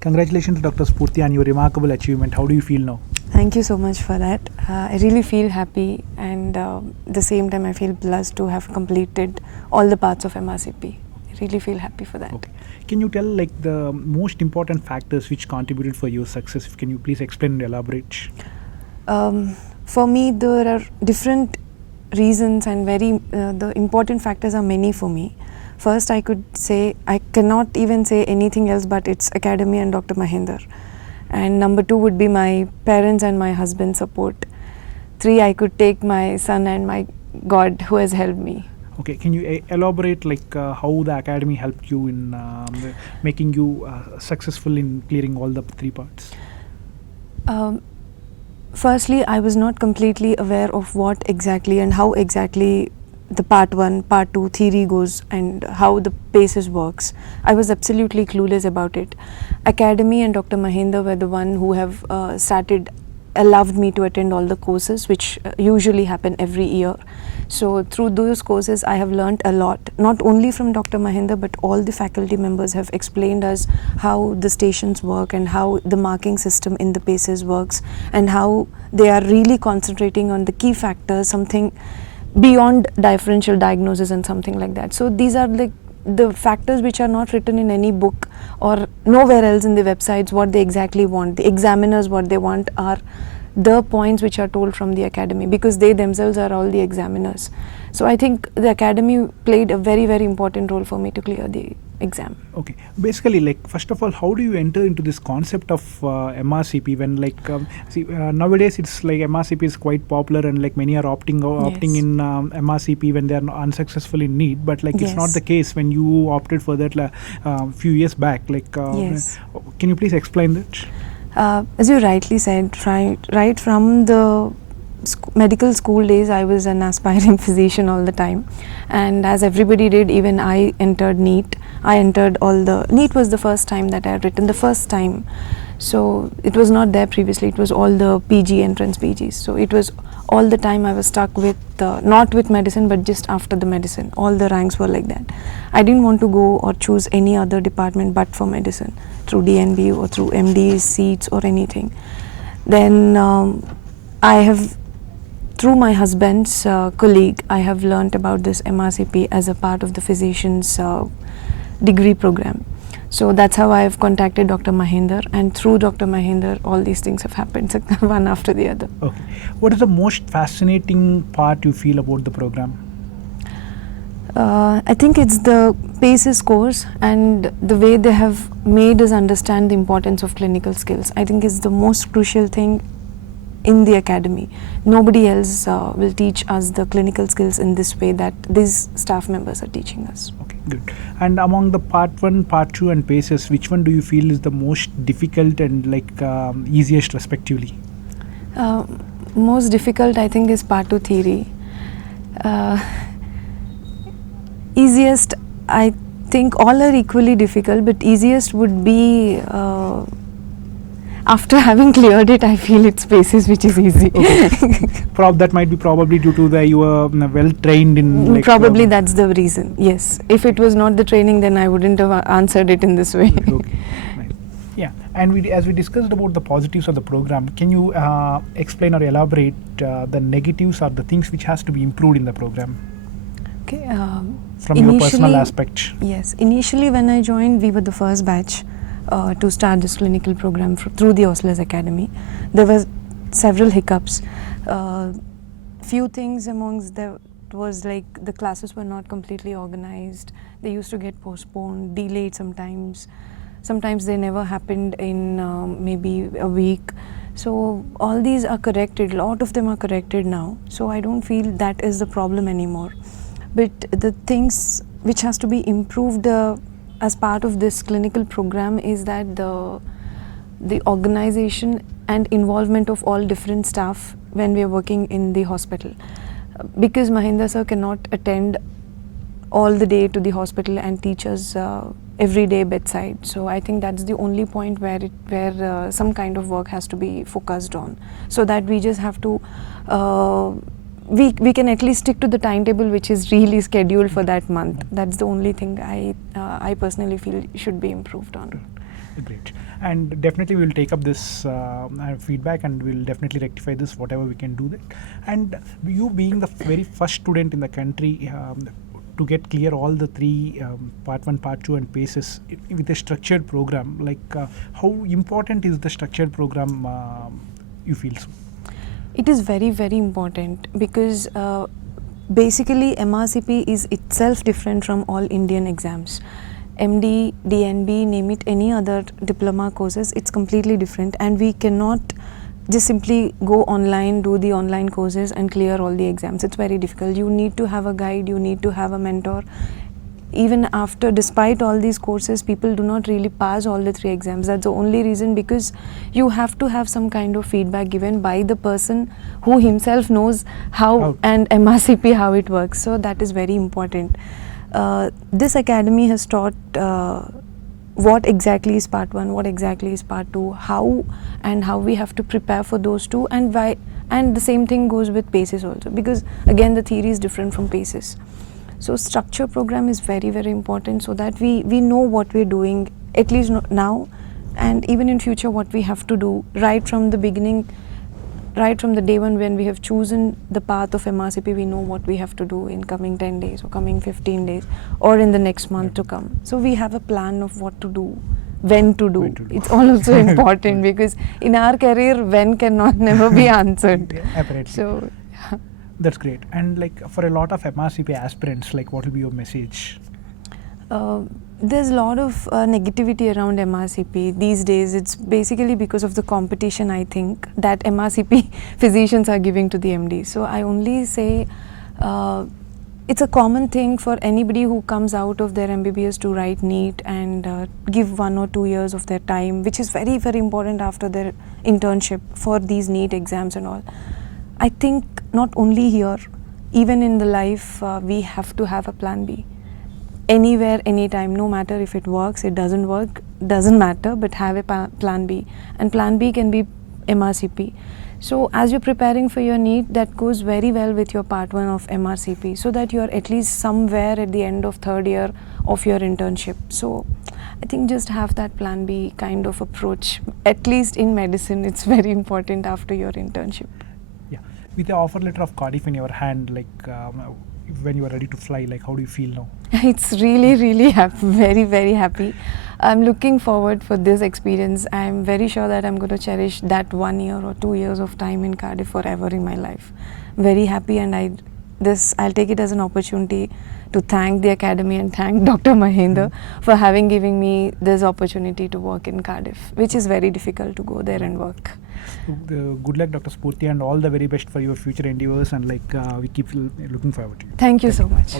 Congratulations, Dr. Spurti, on your remarkable achievement. How do you feel now? Thank you so much for that. I really feel happy, and at the same time I feel blessed to have completed all the parts of MRCP. I really feel happy for that. Okay. Can you tell the most important factors which contributed for your success? Can you please explain and elaborate? For me, there are different reasons, and the important factors are many for me. First, I could say I cannot even say anything else but it's Academy and Dr. Mahinder. And number 2 would be my parents and my husband's support. 3, I could take my son and my God who has helped me. Okay, can you elaborate how the Academy helped you in making you successful in clearing all the 3 parts? Firstly, I was not completely aware of what exactly and how exactly the part 1, part 2 theory goes and how the basis works. I was absolutely clueless about it. Academy and Dr. Mahinder were the one who have allowed me to attend all the courses which usually happen every year. So through those courses I have learnt a lot, not only from Dr. Mahinder but all the faculty members have explained us how the stations work and how the marking system in the paces works and how they are really concentrating on the key factors, something beyond differential diagnosis and something like that. So these are the factors which are not written in any book or nowhere else in the websites what they exactly want. The examiners what they want are the points which are told from the Academy, because they themselves are all the examiners. So I think the Academy played a very, very important role for me to clear the exam. Okay, basically first of all, how do you enter into this concept of MRCP when nowadays it's MRCP is quite popular and many are opting in MRCP when they are unsuccessful in NEET, but it's not the case when you opted for that few years back. Yes. Can you please explain that? As you rightly said, right from the medical school days, I was an aspiring physician all the time, and as everybody did, even I entered NEET. I entered NEET was the first time that I had written, the first time. So it was not there previously, it was all the PG entrance PGs. So it was all the time I was stuck with, not with medicine but just after the medicine. All the ranks were like that. I didn't want to go or choose any other department but for medicine, through DNB or through MD seats or anything. Then I have, through my husband's colleague, I have learnt about this MRCP as a part of the physician's degree program. So that's how I have contacted Dr. Mahinder, and through Dr. Mahinder all these things have happened one after the other. Okay. What is the most fascinating part you feel about the program? I think it's the PACES course and the way they have made us understand the importance of clinical skills. I think it's the most crucial thing in the Academy. Nobody else will teach us the clinical skills in this way that these staff members are teaching us. Okay, good. And among the part 1, part 2 and PACES, which one do you feel is the most difficult and easiest respectively? Most difficult I think is part 2 theory. Easiest, I think all are equally difficult, but easiest would be after having cleared it, I feel it's PACES which is easy. Okay. That might be probably due to you were well trained in probably that's the reason, yes. If it was not the training, then I wouldn't have answered it in this way. Okay. Nice. Yeah, and as we discussed about the positives of the program, can you explain or elaborate the negatives or the things which has to be improved in the program? Okay. From your personal aspect. Yes, initially when I joined, we were the first batch to start this clinical program through the Osler's Academy. There were several hiccups. Few things amongst them was the classes were not completely organized. They used to get postponed, delayed sometimes. Sometimes they never happened in maybe a week. So all these are corrected, a lot of them are corrected now. So I don't feel that is the problem anymore. But the things which has to be improved as part of this clinical program is that the organization and involvement of all different staff when we are working in the hospital. Because Mahinder sir cannot attend all the day to the hospital and teach us every day bedside. So I think that's the only point where some kind of work has to be focused on, so that we just have to we can at least stick to the timetable which is really scheduled for that month. That's the only thing I personally feel should be improved on. Great. And definitely we will take up this feedback, and we will definitely rectify this whatever we can do that. And you being the very first student in the country to get clear all the three part 1, part 2 and paces with a structured program, like how important is the structured program you feel so? It is very, very important because basically MRCP is itself different from all Indian exams. MD, DNB, name it, any other diploma courses, it's completely different, and we cannot just simply go online, do the online courses and clear all the exams. It's very difficult. You need to have a guide, you need to have a mentor. Even after, despite all these courses, people do not really pass all the 3 exams. That's the only reason, because you have to have some kind of feedback given by the person who himself knows how and MRCP, how it works. So that is very important. This academy has taught what exactly is part 1, what exactly is part 2, how we have to prepare for those 2, and why. And the same thing goes with PACES also, because again the theory is different from PACES. So structure program is very, very important, so that we know what we're doing, at least now, and even in future what we have to do right from the beginning, right from the day one when we have chosen the path of MRCP. We know what we have to do in coming 10 days or coming 15 days or in the next month to come. So we have a plan of what to do, when to do. It's also important because in our career, when cannot never be answered. Apparently. So that's great. And like for a lot of MRCP aspirants, like what will be your message? There's a lot of negativity around MRCP these days. It's basically because of the competition, I think, that MRCP physicians are giving to the MD. So I only say it's a common thing for anybody who comes out of their MBBS to write NEET and give 1 or 2 years of their time, which is very, very important after their internship for these NEET exams and all. I think not only here, even in the life, we have to have a plan B. Anywhere, anytime, no matter if it works, it doesn't work, doesn't matter, but have a plan B. And plan B can be MRCP. So as you're preparing for your NEET, that goes very well with your part 1 of MRCP, so that you're at least somewhere at the end of 3rd year of your internship. So I think just have that plan B kind of approach. At least in medicine, it's very important after your internship. Yeah. With the offer letter of Cardiff in your hand, like when you are ready to fly, like how do you feel now? It's really, really happy, very, very happy. I'm looking forward for this experience. I'm very sure that I'm going to cherish that 1 year or 2 years of time in Cardiff forever in my life. Very happy, and I'll take it as an opportunity to thank the Academy and thank Dr. Mahendra for having given me this opportunity to work in Cardiff, which is very difficult to go there and work. Good luck, Dr. Spurti, and all the very best for your future endeavors, and like we keep looking forward to you. Thank you so much.